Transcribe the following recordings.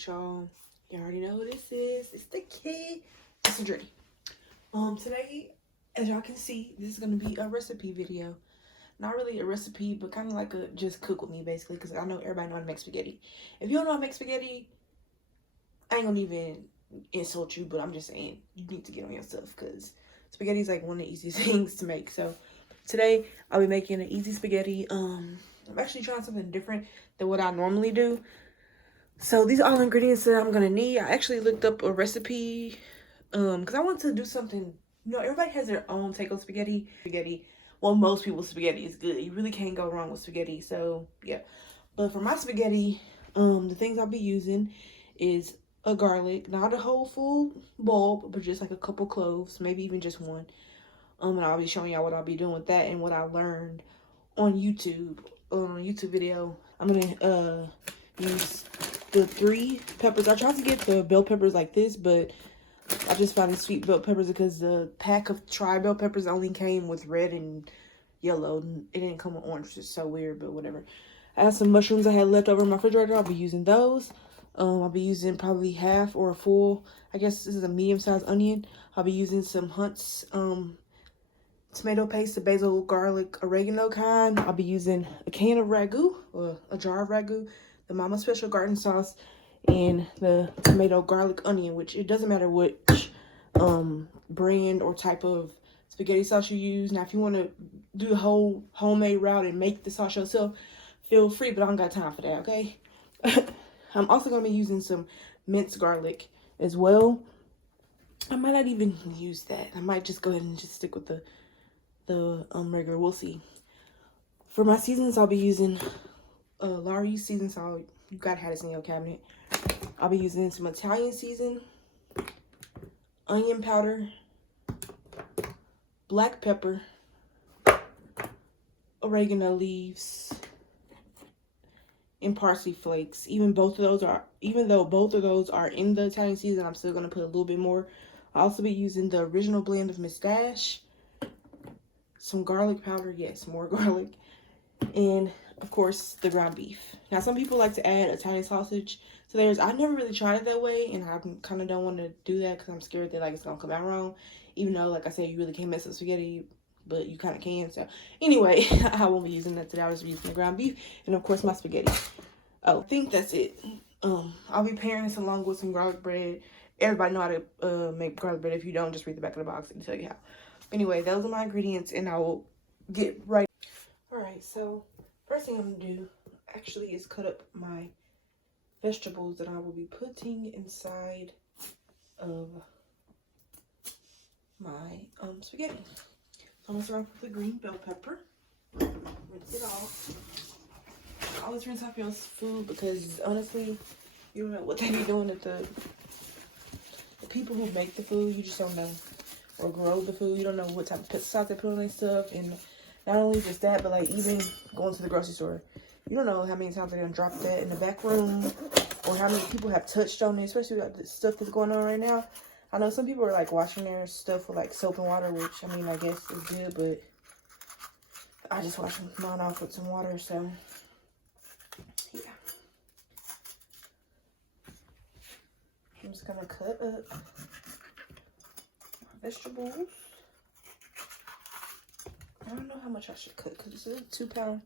at y'all. You already know who this is. It's the kid. Issadready. Today, as y'all can see, this is gonna be a recipe video. Not really a recipe, but kind of like a just cook with me, basically, because I know everybody know how to make spaghetti. If you don't know how to make spaghetti, I ain't gonna even insult you, but I'm just saying you need to get on your stuff, because spaghetti is like one of the easiest things to make. So today I'll be making an easy spaghetti. I'm actually trying something different than what I normally do. So these are all ingredients that I'm gonna need. I actually looked up a recipe because I want to do something. You know, everybody has their own take on spaghetti. Well, most people's spaghetti is good. You really can't go wrong with spaghetti. So yeah, but for my spaghetti, the things I'll be using is a garlic, not a whole full bulb, but just like a couple cloves, maybe even just one. And I'll be showing y'all what I'll be doing with that and what I learned on YouTube, video. I'm gonna use the 3 peppers. I tried to get the bell peppers like this, but I just found the sweet bell peppers because the pack of tri-bell peppers only came with red and yellow. It didn't come with orange, which is so weird, but whatever. I have some mushrooms I had left over in my refrigerator. I'll be using those. I'll be using probably half or a full, I guess this is a medium-sized onion. I'll be using some Hunt's tomato paste, the basil, garlic, oregano kind. I'll be using a can of ragu, or a jar of ragu, the Mama Special garden sauce, and the tomato garlic onion, which it doesn't matter which brand or type of spaghetti sauce you use. Now, if you want to do the whole homemade route and make the sauce yourself, feel free, but I don't got time for that, okay? I'm also going to be using some minced garlic as well. I might not even use that. I might just go ahead and just stick with the regular. We'll see. For my seasonings, I'll be using Lawry season salt. You gotta have this in your cabinet. I'll be using some Italian season, onion powder, black pepper, oregano leaves, and parsley flakes. Even though both of those are in the Italian season, I'm still gonna put a little bit more. I'll also be using the original blend of Miss Dash, some garlic powder, yes, more garlic, and of course the ground beef. Now, some people like to add Italian sausage to theirs. I never really tried it that way, and I kind of don't want to do that because I'm scared that like it's gonna come out wrong. Even though, like I said, you really can't mess up spaghetti, but you kind of can. So anyway, I won't be using that today. I'll just be using the ground beef and of course my spaghetti. Oh, I think that's it. I'll be pairing this along with some garlic bread. Everybody know how to make garlic bread. If you don't, just read the back of the box and tell you how. Anyway, those are my ingredients, and I will get right. All right, so first thing I'm gonna do actually is cut up my vegetables that I will be putting inside of my spaghetti. So I'm gonna start with the green bell pepper. Rinse it off. Always rinse off your food because honestly, you don't know what they be doing at the people who make the food. You just don't know, or grow the food. You don't know what type of pesticides they put on their stuff. And not only just that, but like even going to the grocery store, you don't know how many times they're gonna drop that in the back room, or how many people have touched on it, especially with the stuff that's going on right now. I know some people are like washing their stuff with like soap and water, which I mean I guess is good, but I just wash mine off with some water. So yeah, I'm just gonna cut up my vegetables. I don't know how much I should cut because this is a 2-pound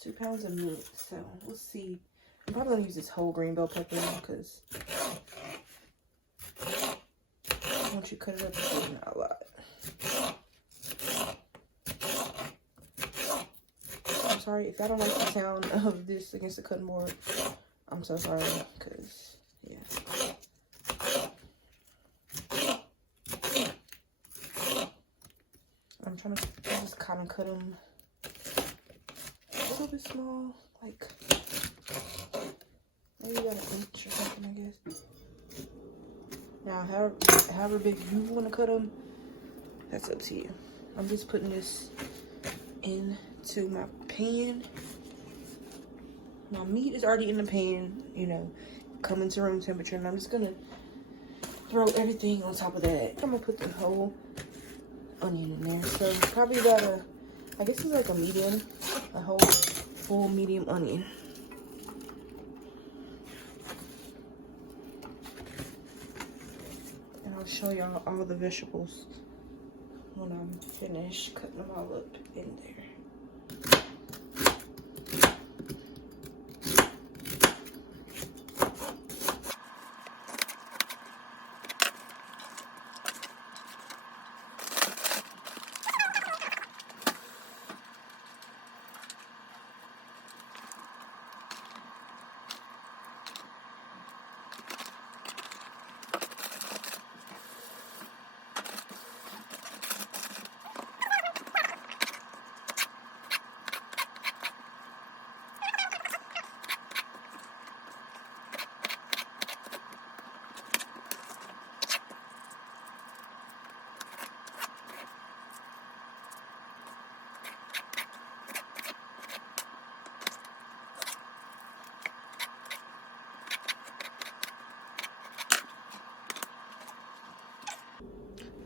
2 pounds of meat, so we'll see. I'm probably gonna use this whole green bell pepper because once you cut it up, it's really not a lot. I'm sorry if I don't like the sound of this against the cutting board. I'm so sorry, because yeah. I'm trying to just kind of cut them a little bit small, like maybe about 1 inch or something, I guess. Now, however big you want to cut them, that's up to you. I'm just putting this into my pan. My meat is already in the pan, you know, coming to room temperature, and I'm just gonna throw everything on top of that. I'm gonna put the whole onion in there. So probably about I guess it's like a medium, a whole full medium onion. And I'll show y'all all the vegetables when I'm finished cutting them all up in there.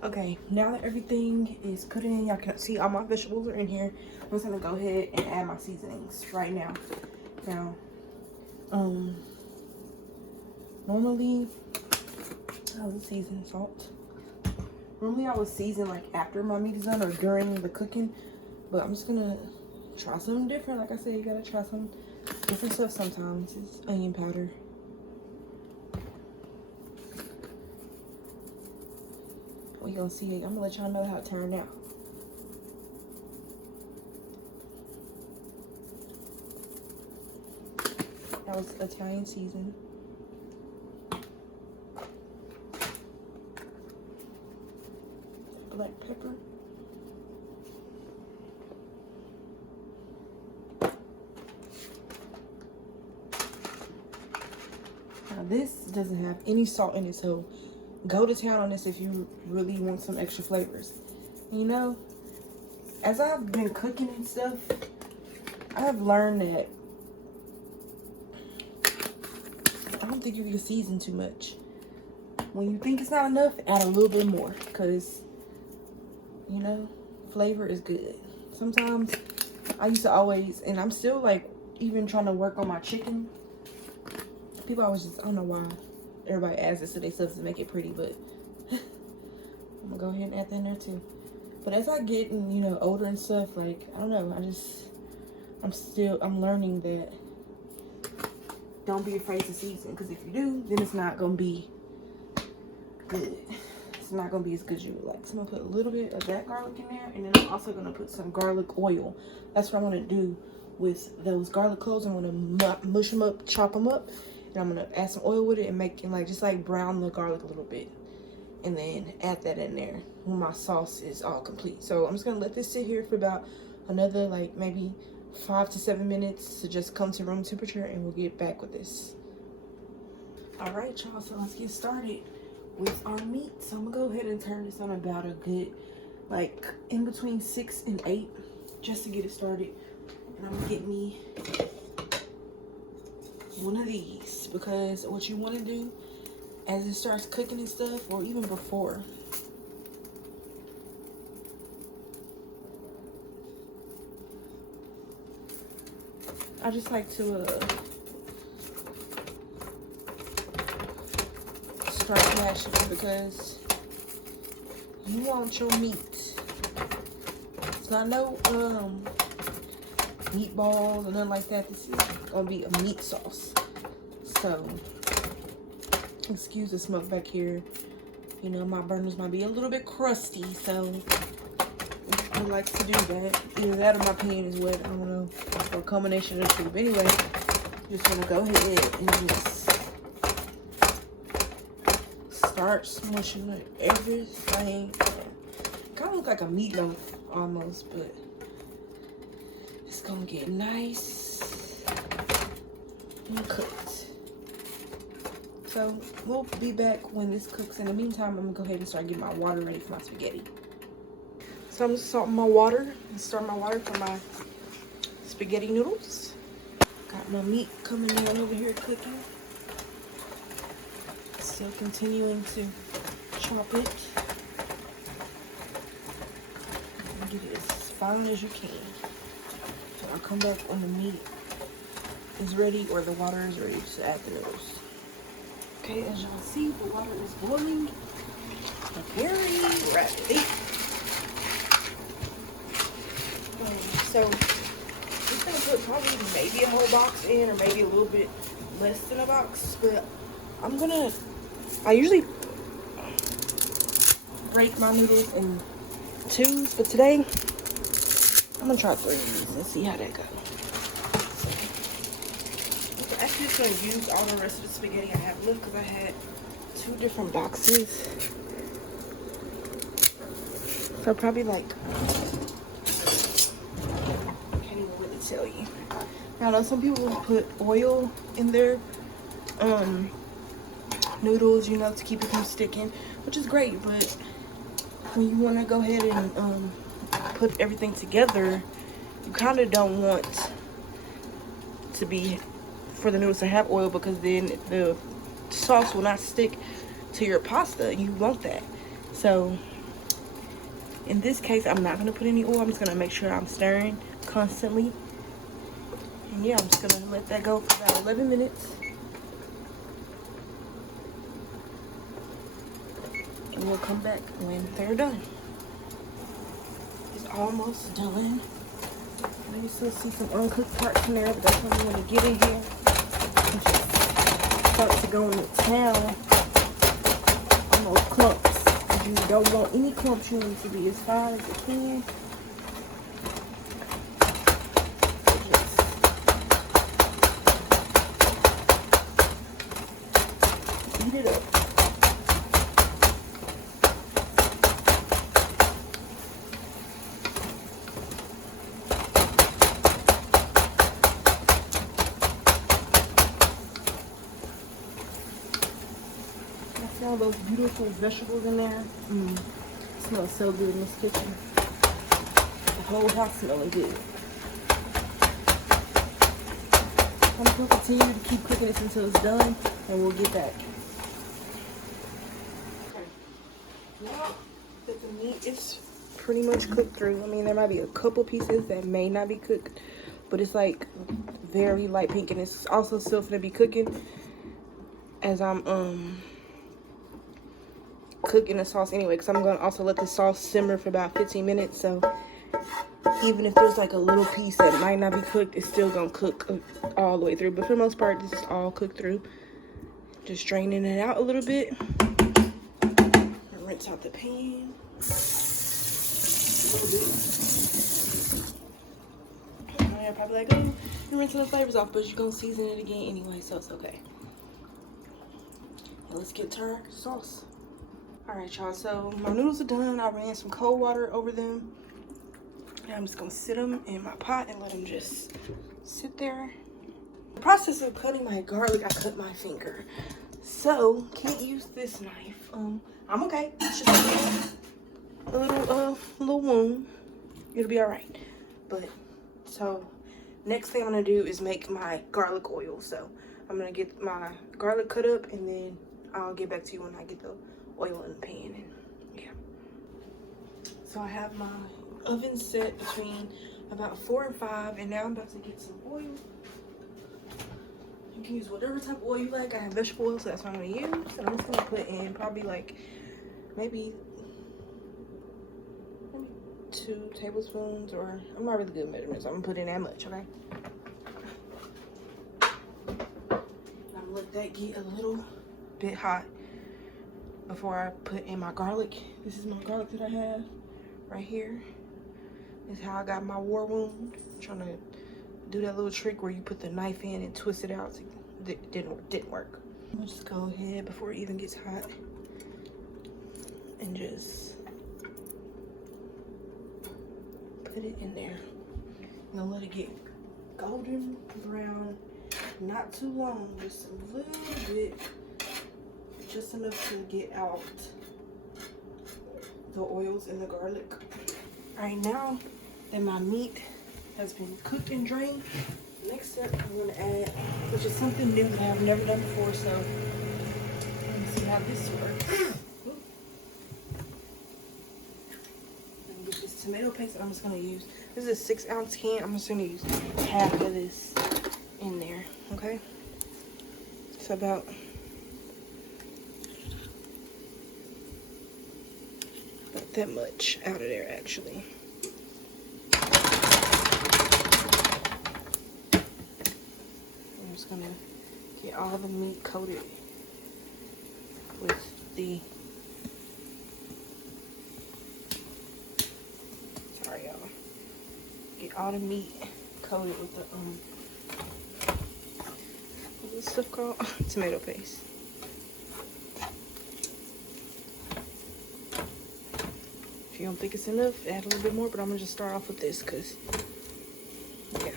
Okay, now that everything is put in, y'all can see all my vegetables are in here. I'm just gonna go ahead and add my seasonings right now. Normally I would season salt. Normally I would season like after my meat is done or during the cooking, but I'm just gonna try something different. Like I said, you gotta try some different stuff sometimes. It's onion powder. We gonna see it. I'm gonna let y'all know how it turned out. That was Italian season. Black pepper. Now this doesn't have any salt in it, so go to town on this if you really want some extra flavors. You know, as I've been cooking and stuff, I've learned that I don't think you can season too much. When you think it's not enough, add a little bit more, because, you know, flavor is good. Sometimes I used to always, and I'm still like even trying to work on my chicken. People always just, I don't know why everybody adds this to their stuff to make it pretty, but I'm gonna go ahead and add that in there too. But as I get, you know, older and stuff, like, I don't know, I'm learning that don't be afraid to season, because if you do, then it's not gonna be good. It's not gonna be as good as you would like. So I'm gonna put a little bit of that garlic in there, and then I'm also gonna put some garlic oil. That's what I want to do with those garlic cloves. I'm gonna mush them up, chop them up, and I'm gonna add some oil with it and make it like just like brown the garlic a little bit, and then add that in there when my sauce is all complete. So I'm just gonna let this sit here for about another like maybe 5 to 7 minutes to just come to room temperature, and we'll get back with this. All right, y'all, so let's get started with our meat. So I'm gonna go ahead and turn this on about a good like in between 6 and 8 just to get it started. And I'm gonna get me one of these, because what you want to do as it starts cooking and stuff, or even before, I just like to start mashing it, because you want your meat. It's not no meatballs or nothing like that. This is gonna be a meat sauce. So excuse the smoke back here. You know, my burners might be a little bit crusty, so I like to do that. Either that or my pan is wet. I don't know, or a combination of the two. But anyway, just gonna go ahead and just start smushing it, everything. Kind of look like a meatloaf almost, but it's gonna get nice and cooked. So we'll be back when this cooks. In the meantime, I'm gonna go ahead and start getting my water ready for my spaghetti. So I'm just salting my water and start my water for my spaghetti noodles. Got my meat coming in over here cooking. Still continuing to chop it and get it as fine as you can. I'll come back when the meat is ready or the water is ready to add the noodles. Okay, as y'all see, the water is boiling very rapidly. So I'm gonna put probably maybe a whole box in, or maybe a little bit less than a box. But I usually break my noodles in 2s, but today I'm gonna try 3 of these and see how that goes. I'm actually just gonna use all the rest of the spaghetti I have left because I had 2 different boxes. So probably like, I can't even really tell you. Now I know some people will put oil in their noodles, you know, to keep it from sticking, which is great, but when you want to go ahead and put everything together, you kind of don't want to be for the noodles to have oil, because then the sauce will not stick to your pasta. You want that. So in this case, I'm not going to put any oil. I'm just going to make sure I'm stirring constantly. And yeah, I'm just going to let that go for about 11 minutes. And we'll come back when they're done. It's almost done. I can still see some uncooked parts in there, but that's when we want to get in here and just start to go into town on those clumps. You don't want any clumps. You want it to be as fine as it can. Just eat it up. All those beautiful vegetables in there. Smells so good in this kitchen. The whole house smelling good. I'm going to continue to keep cooking this until it's done, and we'll get back. Okay. Now that the meat is pretty much cooked through, I mean, there might be a couple pieces that may not be cooked, but it's like very light pink, and it's also still going to be cooking as I'm cooking the sauce anyway, because I'm going to also let the sauce simmer for about 15 minutes. So even if there's like a little piece that might not be cooked, it's still going to cook all the way through. But for the most part, this is all cooked through. Just draining it out a little bit. And rinse out the pan a little bit. Now you're probably like, oh, you're rinsing the flavors off, but you're going to season it again anyway, so it's okay. Now let's get to our sauce. Alright, y'all, so my noodles are done. I ran some cold water over them. Now I'm just going to sit them in my pot and let them just sit there. The process of cutting my garlic, I cut my finger. So, can't use this knife. I'm okay. It's just a little wound. It'll be alright. But, so, next thing I'm going to do is make my garlic oil. So, I'm going to get my garlic cut up, and then I'll get back to you when I get the oil in the pan. And yeah, so I have my oven set between about 4 and 5, and now I'm about to get some oil. You can use whatever type of oil you like. I have vegetable oil, so that's what I'm gonna use. And I'm just gonna put in probably like maybe 2 tablespoons, or I'm not really good at measurements, so I'm gonna put in that much. Okay, I'm gonna let that get a little bit hot before I put in my garlic. This is my garlic that I have right here. This is how I got my war wound. I'm trying to do that little trick where you put the knife in and twist it out. It didn't work. I'll just go ahead before it even gets hot and just put it in there. And I'll let it get golden brown, not too long, just a little bit. Just enough to get out the oils and the garlic. Alright, now that my meat has been cooked and drained, the next step I'm going to add, which is something new that I've never done before, so let me see how this works. Let me get this to tomato paste that I'm just gonna use. This is a 6-ounce can. I'm just gonna use half of this in there, okay? So about that much out of there, actually. I'm just gonna get all the meat coated with the, sorry y'all, get all the meat coated with the what's this stuff called? Tomato paste. If you don't think it's enough, add a little bit more, but I'm gonna just start off with this because, yeah,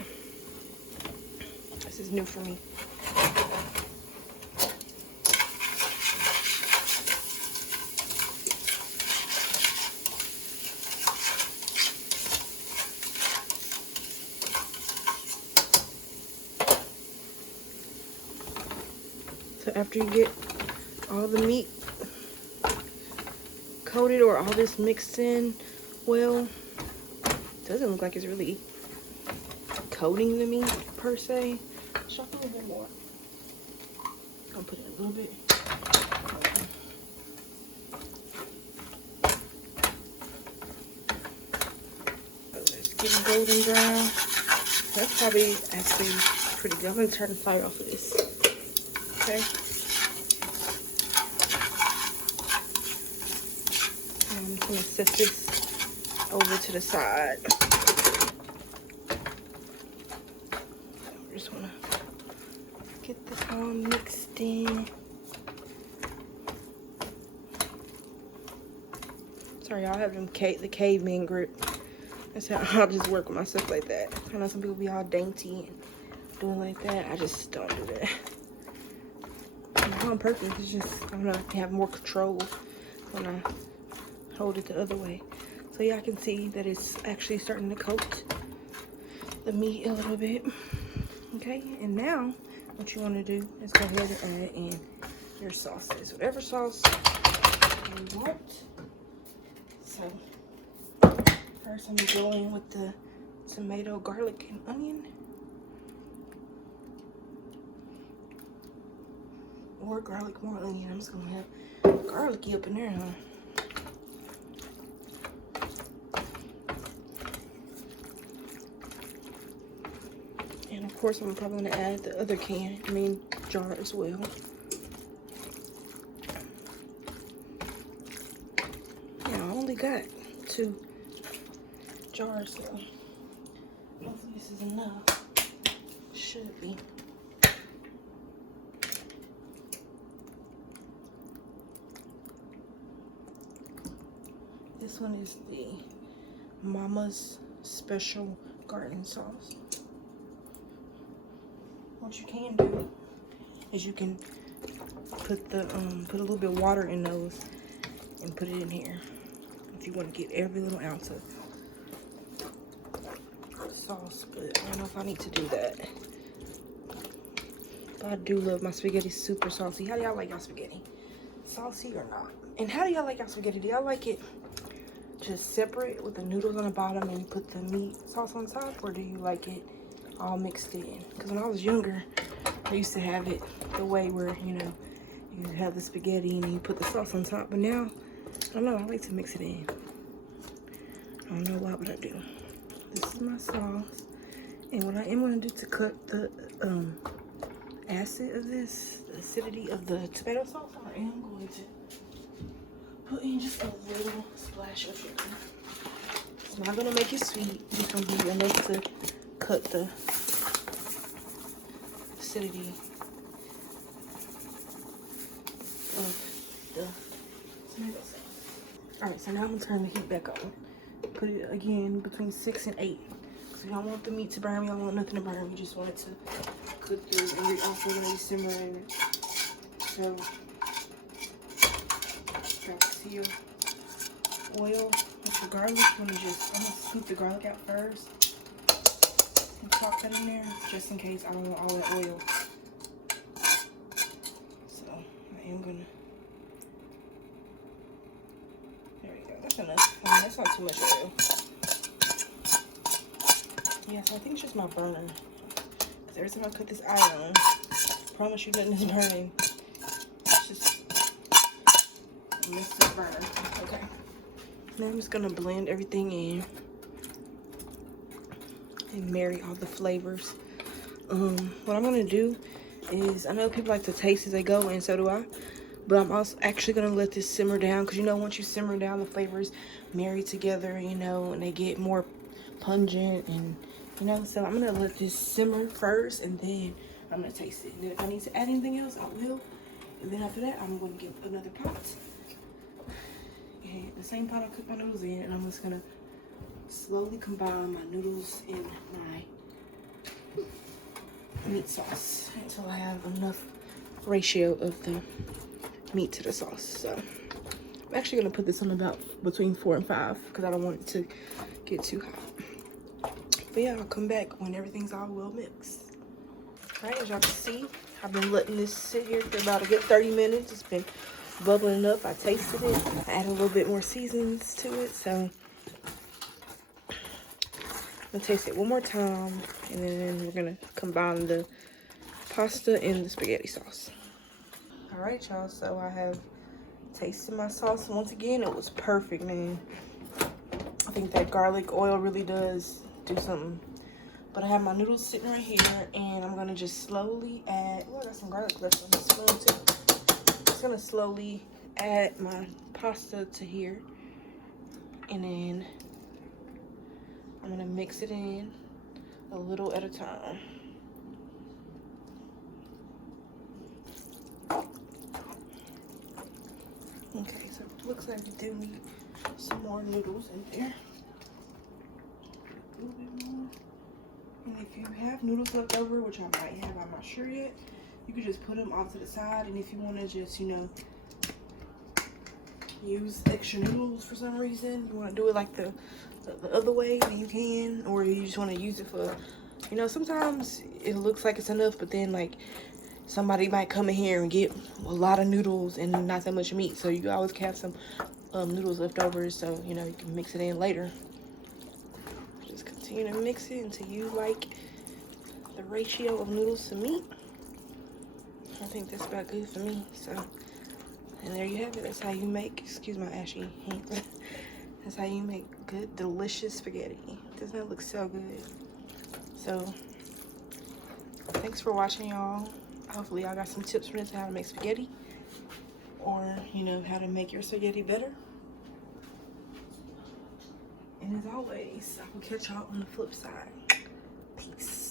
this is new for me. So after you get all the meat coated or all this mixed in well, doesn't look like it's really coating the meat per se. Show a little bit more. I'll put it a little bit. Let's get it golden brown. That's probably actually pretty good. I'm gonna turn the fire off of this. Okay. I'm just gonna set this over to the side. I just wanna get this all mixed in. Sorry, y'all have them the caveman grip. That's how I'll just work with myself like that. I know some people be all dainty and doing like that. I just don't do that. Not on purpose. It's just I want to have more control when I hold it the other way. So yeah, I can see that it's actually starting to coat the meat a little bit. Okay, and now what you want to do is go ahead and add in your sauces, whatever sauce you want. So first I'm going with the tomato, garlic, and onion, or garlic more onion. I'm just gonna have garlicky up in there, huh? And of course, I'm probably gonna add the other jar as well. Yeah, I only got 2 jars, so hopefully this is enough. Should be. This one is the Mama's Special Garden Sauce. What you can do is you can put the put a little bit of water in those and put it in here if you want to get every little ounce of sauce, but I don't know if I need to do that. But I do love my spaghetti super saucy. How do y'all like y'all spaghetti? Saucy or not? And how do y'all like y'all spaghetti? Do y'all like it just separate with the noodles on the bottom and you put the meat sauce on top, or do you like it all mixed in? Because when I was younger, I used to have it the way where, you know, you have the spaghetti and then you put the sauce on top. But now, I don't know, I like to mix it in. I don't know why, but I do. This is my sauce. And what I am going to do to cut the acid of this, the acidity of the tomato sauce, I am going to put in just a little splash of sugar. It's not going to make it sweet. It's going to be enough to cut the acidity of the tomato sauce. Alright, so now I'm going to turn the heat back on. Put it again between 6 and 8. So you don't want the meat to burn. You don't want nothing to burn. You just want it to cook through, and you're also going to be simmering. So see your oil with your garlic. I'm gonna scoop the garlic out first and pop that in there, just in case I don't want all that oil. So I am gonna. There we go. That's enough. I mean, that's not too much oil. Yeah, so I think it's just my burner. Because every time I cut this iron, I promise you nothing is burning. It's just a mess of burner. Okay. Now I'm just gonna blend everything in and marry all the flavors. What I'm gonna do is, I know people like to taste as they go, and so do I. But I'm also actually gonna let this simmer down, because you know, once you simmer down, the flavors marry together, you know, and they get more pungent, and you know, so I'm gonna let this simmer first, and then I'm gonna taste it. And then if I need to add anything else, I will. And then after that, I'm gonna get another pot, and the same pot I cook my noodles in, and I'm just gonna slowly combine my noodles in my meat sauce until I have enough ratio of the meat to the sauce. So I'm actually gonna put this on about between 4 and 5, because I don't want it to get too hot. But yeah, I'll come back when everything's all well mixed. All right, as y'all can see, I've been letting this sit here for about a good 30 minutes. It's been bubbling up. I tasted it. I added a little bit more seasons to it, so I'm gonna taste it one more time, and then we're gonna combine the pasta and the spaghetti sauce. All right, y'all, so I have tasted my sauce once again. It was perfect, man. I think that garlic oil really does do something. But I have my noodles sitting right here, and I'm gonna just slowly add, oh, I got some garlic left on this spoon too. Just gonna slowly add my pasta to here, and then I'm gonna mix it in a little at a time. Okay, so it looks like we do need some more noodles in there. A little bit more. And if you have noodles left over, which I might have, I'm not sure yet, you can just put them off to the side. And if you want to just, you know, use extra noodles for some reason, you want to do it like the other way, then you can. Or you just want to use it for, you know, sometimes it looks like it's enough, but then like somebody might come in here and get a lot of noodles and not that much meat. So you always have some noodles left over, so you know you can mix it in later. Just continue to mix it until you like the ratio of noodles to meat. I think that's about good for me. So, and there you have it. That's how you make, excuse my ashy hands. That's how you make good, delicious spaghetti. Doesn't that look so good? So, thanks for watching, y'all. Hopefully y'all got some tips from this, how to make spaghetti, or you know, how to make your spaghetti better. And as always, I will catch y'all on the flip side. Peace.